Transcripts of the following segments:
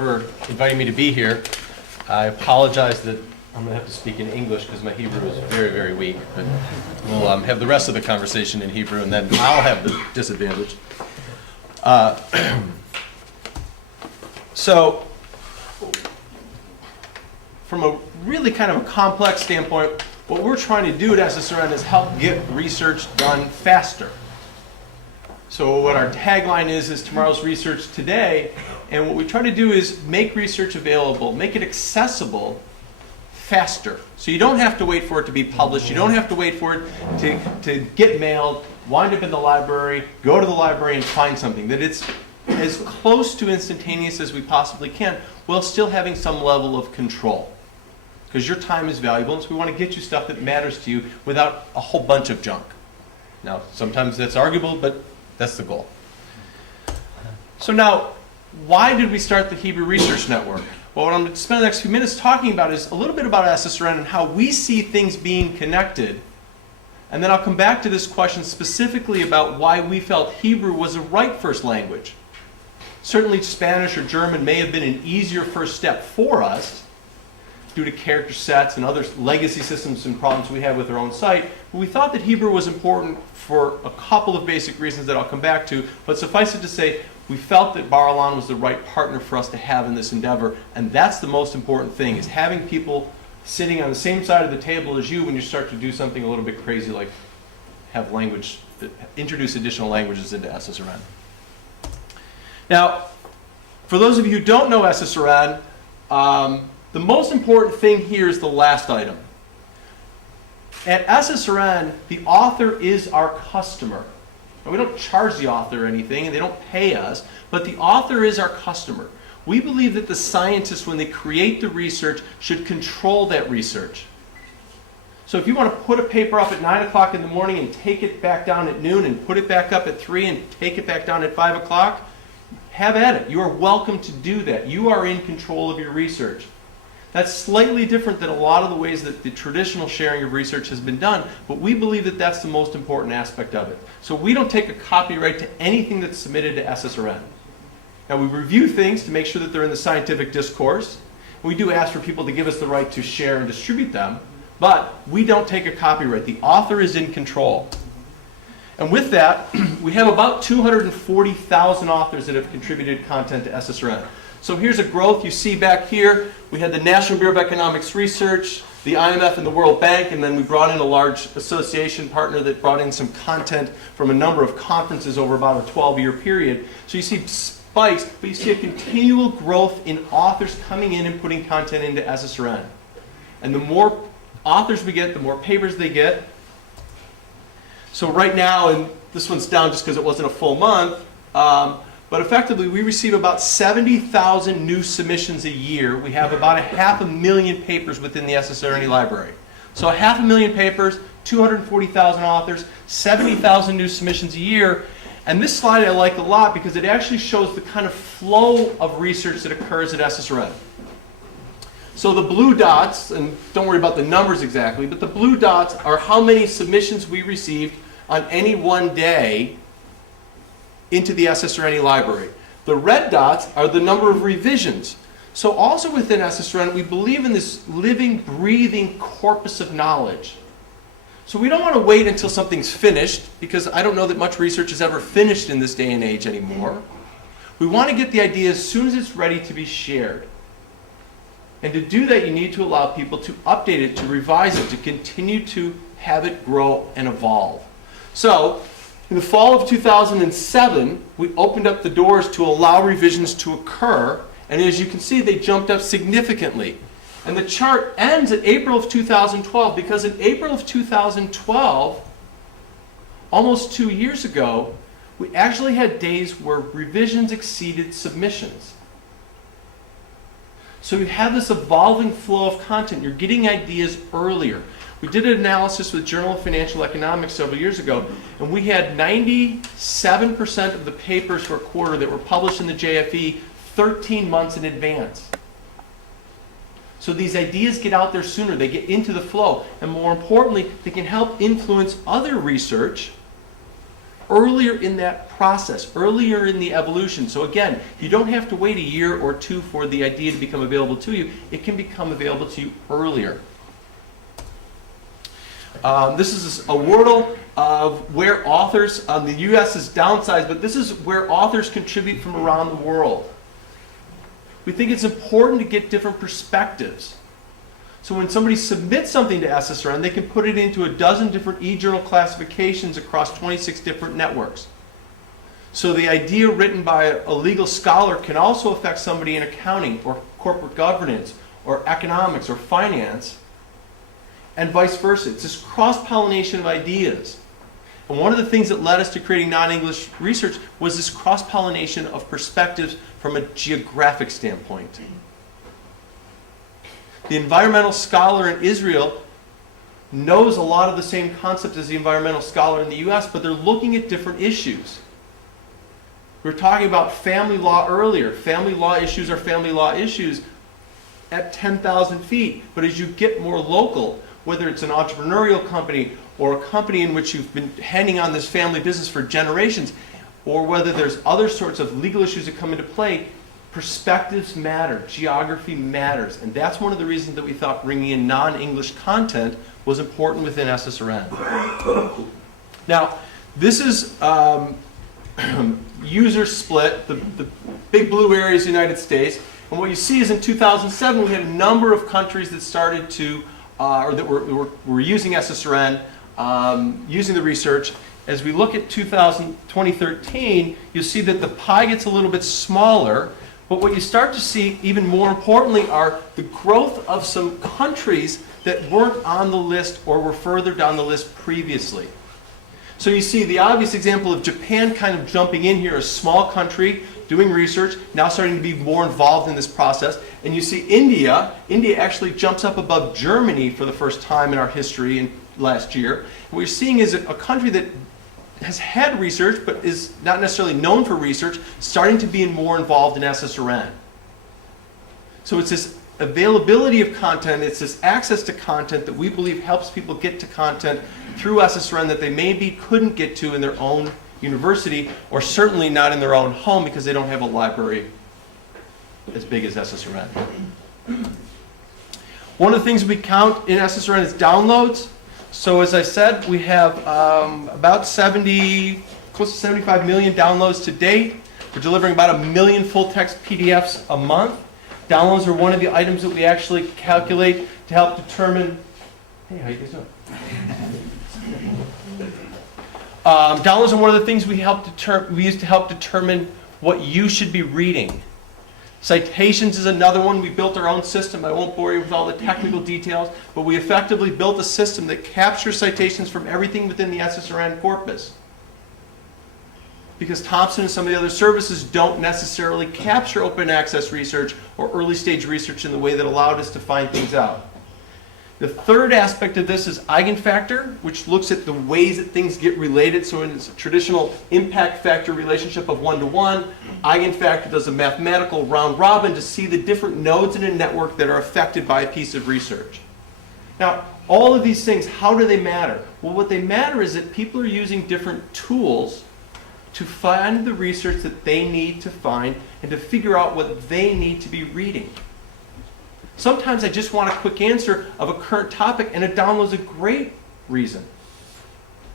for inviting me to be here. I apologize that I'm going to have to speak in English because my Hebrew is very, very weak. But we'll have the rest of the conversation in Hebrew, and then I'll have the disadvantage. So, from a really kind of a complex standpoint, what we're trying to do at SSRN is help get research done faster. So what our tagline is tomorrow's research today, and what we try to do is make research available, make it accessible faster. So you don't have to wait for it to be published, you don't have to wait for it to get mailed, wind up in the library, go to the library and find something. That it's as close to instantaneous as we possibly can, while still having some level of control. Because your time is valuable, and so we want to get you stuff that matters to you without a whole bunch of junk. Now, sometimes that's arguable, but that's the goal. So now, why did we start the Hebrew Research Network? Well, what I'm going to spend the next few minutes talking about is a little bit about SSRN and how we see things being connected. And then I'll come back to this question specifically about why we felt Hebrew was a right first language. Certainly Spanish or German may have been an easier first step for us due to character sets and other legacy systems and problems we have with our own site. But we thought that Hebrew was important for a couple of basic reasons that I'll come back to. But suffice it to say, we felt that Bar-Ilan was the right partner for us to have in this endeavor. And that's the most important thing, is having people sitting on the same side of the table as you when you start to do something a little bit crazy like have language, introduce additional languages into SSRN. Now, for those of you who don't know SSRN, the most important thing here is the last item. At SSRN, the author is our customer. Now, we don't charge the author anything, and they don't pay us, but the author is our customer. We believe that the scientists, when they create the research, should control that research. So if you want to put a paper up at 9 o'clock in the morning and take it back down at noon and put it back up at 3 and take it back down at 5 o'clock, have at it. You are welcome to do that. You are in control of your research. That's slightly different than a lot of the ways that the traditional sharing of research has been done, but we believe that that's the most important aspect of it. So we don't take a copyright to anything that's submitted to SSRN. Now, we review things to make sure that they're in the scientific discourse. We do ask for people to give us the right to share and distribute them, but we don't take a copyright. The author is in control. And with that, we have about 240,000 authors that have contributed content to SSRN. So here's a growth you see back here. We had the National Bureau of Economics Research, the IMF and the World Bank, and then we brought in a large association partner that brought in some content from a number of conferences over about a 12-year period. So you see spikes, but you see a continual growth in authors coming in and putting content into SSRN. And the more authors we get, the more papers they get. So right now, and this one's down just because it wasn't a full month, but effectively we receive about 70,000 new submissions a year. We have about 500,000 papers within the SSRN library. So 500,000 papers, 240,000 authors, 70,000 new submissions a year. And this slide I like a lot because it actually shows the kind of flow of research that occurs at SSRN. So the blue dots, and don't worry about the numbers exactly, but the blue dots are how many submissions we received on any one day into the SSRN library. The red dots are the number of revisions. So also within SSRN, we believe in this living, breathing corpus of knowledge. So we don't want to wait until something's finished, because I don't know that much research is ever finished in this day and age anymore. We want to get the idea as soon as it's ready to be shared. And to do that, you need to allow people to update it, to revise it, to continue to have it grow and evolve. So, in the fall of 2007, we opened up the doors to allow revisions to occur, and as you can see, they jumped up significantly. And the chart ends at April of 2012, because in April of 2012, almost 2 years ago, we actually had days where revisions exceeded submissions. So you have this evolving flow of content. You're getting ideas earlier. We did an analysis with Journal of Financial Economics several years ago, and we had 97% of the papers for a quarter that were published in the JFE 13 months in advance. So these ideas get out there sooner, they get into the flow, and more importantly, they can help influence other research earlier in that process, earlier in the evolution. So again, you don't have to wait a year or two for the idea to become available to you. It can become available to you earlier. This is a wordle of where authors, the US is downsized, but this is where authors contribute from around the world. We think it's important to get different perspectives. So when somebody submits something to SSRN, they can put it into a dozen different e-journal classifications across 26 different networks. So the idea written by a legal scholar can also affect somebody in accounting or corporate governance or economics or finance, and vice versa. It's this cross-pollination of ideas. And one of the things that led us to creating non-English research was this cross-pollination of perspectives from a geographic standpoint. The environmental scholar in Israel knows a lot of the same concepts as the environmental scholar in the US, but they're looking at different issues. We were talking about family law earlier. Family law issues are family law issues at 10,000 feet. But as you get more local, whether it's an entrepreneurial company or a company in which you've been handing on this family business for generations, or whether there's other sorts of legal issues that come into play, perspectives matter, geography matters, and that's one of the reasons that we thought bringing in non-English content was important within SSRN. Now, this is user split, the big blue area is the United States, and what you see is in 2007 we had a number of countries that started to, or that were using SSRN, using the research. As we look at 2013, you'll see that the pie gets a little bit smaller. But what you start to see, even more importantly, are the growth of some countries that weren't on the list or were further down the list previously. So you see the obvious example of Japan kind of jumping in here, a small country doing research, now starting to be more involved in this process. And you see India. India actually jumps up above Germany for the first time in our history in last year. And what you're seeing is a country that has had research, but is not necessarily known for research, starting to be more involved in SSRN. So it's this availability of content, it's this access to content that we believe helps people get to content through SSRN that they maybe couldn't get to in their own university, or certainly not in their own home because they don't have a library as big as SSRN. One of the things we count in SSRN is downloads. So as I said, we have about close to 75 million downloads to date. We're delivering about 1 million full-text PDFs a month. Downloads are one of the items that we actually calculate to help determine. Hey, how you guys doing? Downloads are one of the things we use to help determine what you should be reading. Citations is another one. We built our own system. I won't bore you with all the technical details, but we effectively built a system that captures citations from everything within the SSRN corpus. Because Thomson and some of the other services don't necessarily capture open access research or early stage research in the way that allowed us to find things out. The third aspect of this is eigenfactor, which looks at the ways that things get related. So in its traditional impact factor relationship of 1-to-1, eigenfactor does a mathematical round robin to see the different nodes in a network that are affected by a piece of research. Now, all of these things, how do they matter? Well, what they matter is that people are using different tools to find the research that they need to find and to figure out what they need to be reading. Sometimes I just want a quick answer of a current topic, and a download is a great reason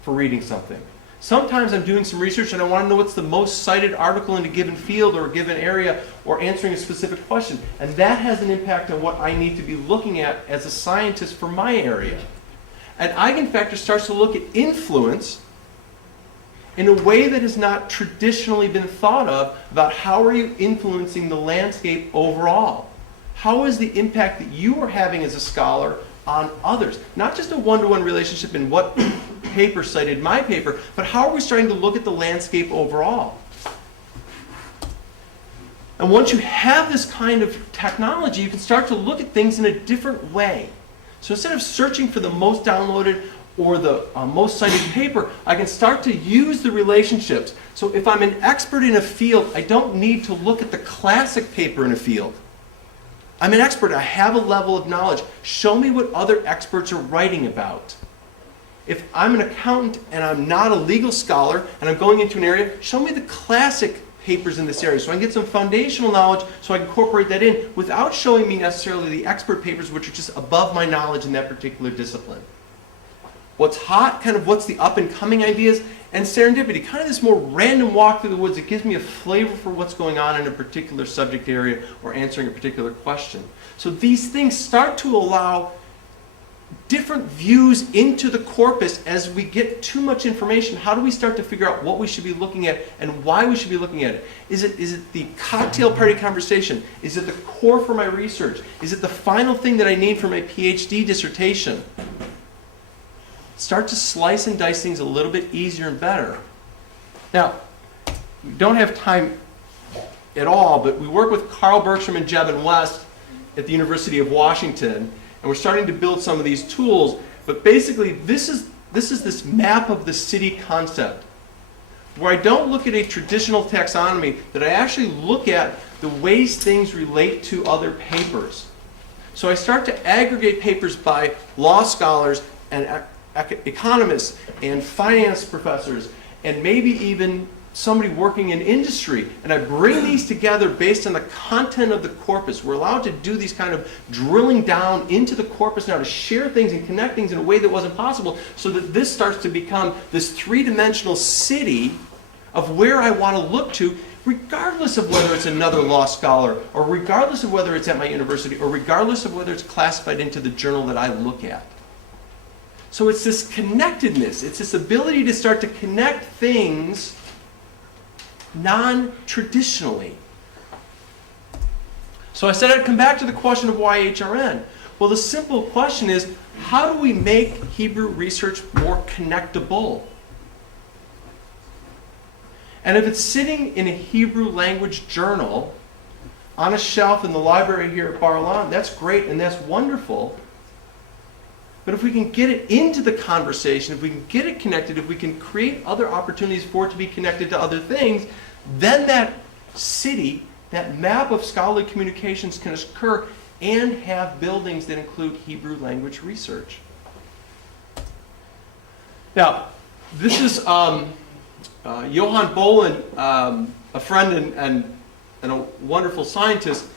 for reading something. Sometimes I'm doing some research and I want to know what's the most cited article in a given field or a given area, or answering a specific question. And that has an impact on what I need to be looking at as a scientist for my area. And eigenfactor starts to look at influence in a way that has not traditionally been thought of about how are you influencing the landscape overall. How is the impact that you are having as a scholar on others? Not just a one-to-one relationship in what paper cited my paper, but how are we starting to look at the landscape overall? And once you have this kind of technology, you can start to look at things in a different way. So instead of searching for the most downloaded or the most cited paper, I can start to use the relationships. So if I'm an expert in a field, I don't need to look at the classic paper in a field. I'm an expert. I have a level of knowledge. Show me what other experts are writing about. If I'm an accountant and I'm not a legal scholar and I'm going into an area, show me the classic papers in this area so I can get some foundational knowledge so I can incorporate that in without showing me necessarily the expert papers which are just above my knowledge in that particular discipline. What's hot, kind of what's the up and coming ideas, and serendipity, kind of this more random walk through the woods that gives me a flavor for what's going on in a particular subject area or answering a particular question. So these things start to allow different views into the corpus. As we get too much information, how do we start to figure out what we should be looking at and why we should be looking at it? Is it the cocktail party conversation? Is it the core for my research? Is it the final thing that I need for my PhD dissertation? Start to slice and dice things a little bit easier and better. Now, we don't have time at all, but we work with Carl Bergstrom and Jeb and West at the University of Washington, and we're starting to build some of these tools. But basically, this is this map of the city concept, where I don't look at a traditional taxonomy, that I actually look at the ways things relate to other papers. So I start to aggregate papers by law scholars and economists and finance professors and maybe even somebody working in industry, and I bring these together based on the content of the corpus. We're allowed to do these kind of drilling down into the corpus now to share things and connect things in a way that wasn't possible, so that this starts to become this three-dimensional city of where I want to look to, regardless of whether it's another law scholar, or regardless of whether it's at my university, or regardless of whether it's classified into the journal that I look at. So it's this connectedness, it's this ability to start to connect things non-traditionally. So I said I'd come back to the question of why HRN. Well, the simple question is, how do we make Hebrew research more connectable? And if it's sitting in a Hebrew language journal on a shelf in the library here at Bar-Ilan, that's great and that's wonderful. But if we can get it into the conversation, if we can get it connected, if we can create other opportunities for it to be connected to other things, then that city, that map of scholarly communications can occur and have buildings that include Hebrew language research. Now, this is Johan Bolin, a friend and a wonderful scientist.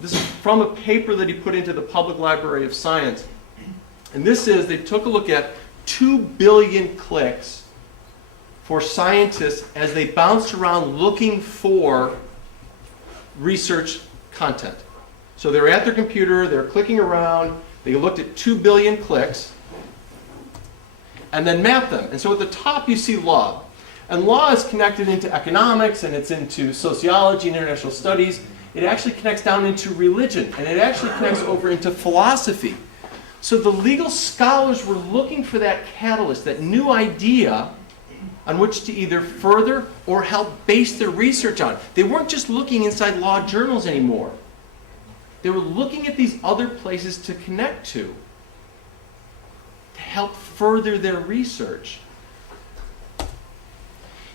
This is from a paper that he put into the Public Library of Science. And this is, they took a look at 2 billion clicks for scientists as they bounced around looking for research content. So they were at their computer, they were clicking around, they looked at 2 billion clicks, and then mapped them. And so at the top you see law. And law is connected into economics, and it's into sociology and international studies. It actually connects down into religion, and it actually connects over into philosophy. So the legal scholars were looking for that catalyst, that new idea on which to either further or help base their research on. They weren't just looking inside law journals anymore. They were looking at these other places to connect to help further their research.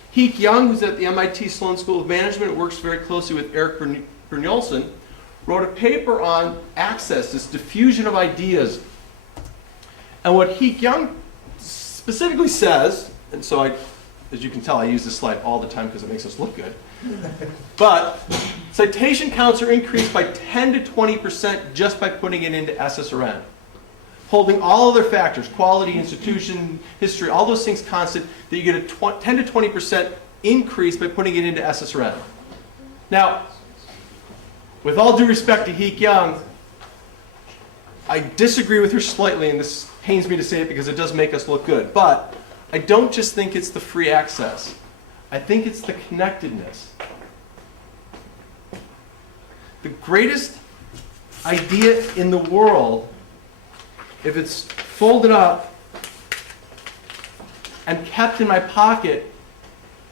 Heek Young, who's at the MIT Sloan School of Management, works very closely with Eric Brynjolfsson, wrote a paper on access, this diffusion of ideas. And what Heek Young specifically says, and so as you can tell, I use this slide all the time because it makes us look good, but citation counts are increased by 10 to 20% just by putting it into SSRN. Holding all other factors, quality, institution, history, all those things constant, that you get a 10 to 20% increase by putting it into SSRN. Now, with all due respect to Heek Young, I disagree with her slightly, and this pains me to say it because it does make us look good, but I don't just think it's the free access. I think it's the connectedness. The greatest idea in the world, if it's folded up and kept in my pocket,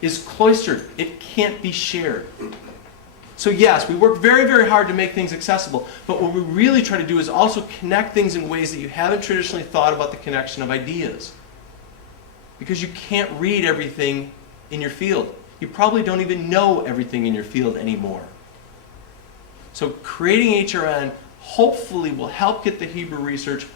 is cloistered. It can't be shared. So yes, we work very, very hard to make things accessible, but what we really try to do is also connect things in ways that you haven't traditionally thought about the connection of ideas. Because you can't read everything in your field. You probably don't even know everything in your field anymore. So creating HRN hopefully will help get the Hebrew research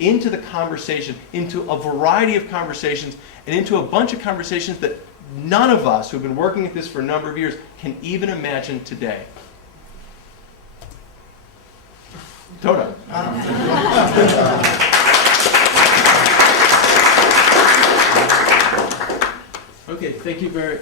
into the conversation, into a variety of conversations, and into a bunch of conversations that none of us who've been working at this for a number of years can even imagine today. Toda. Okay, thank you very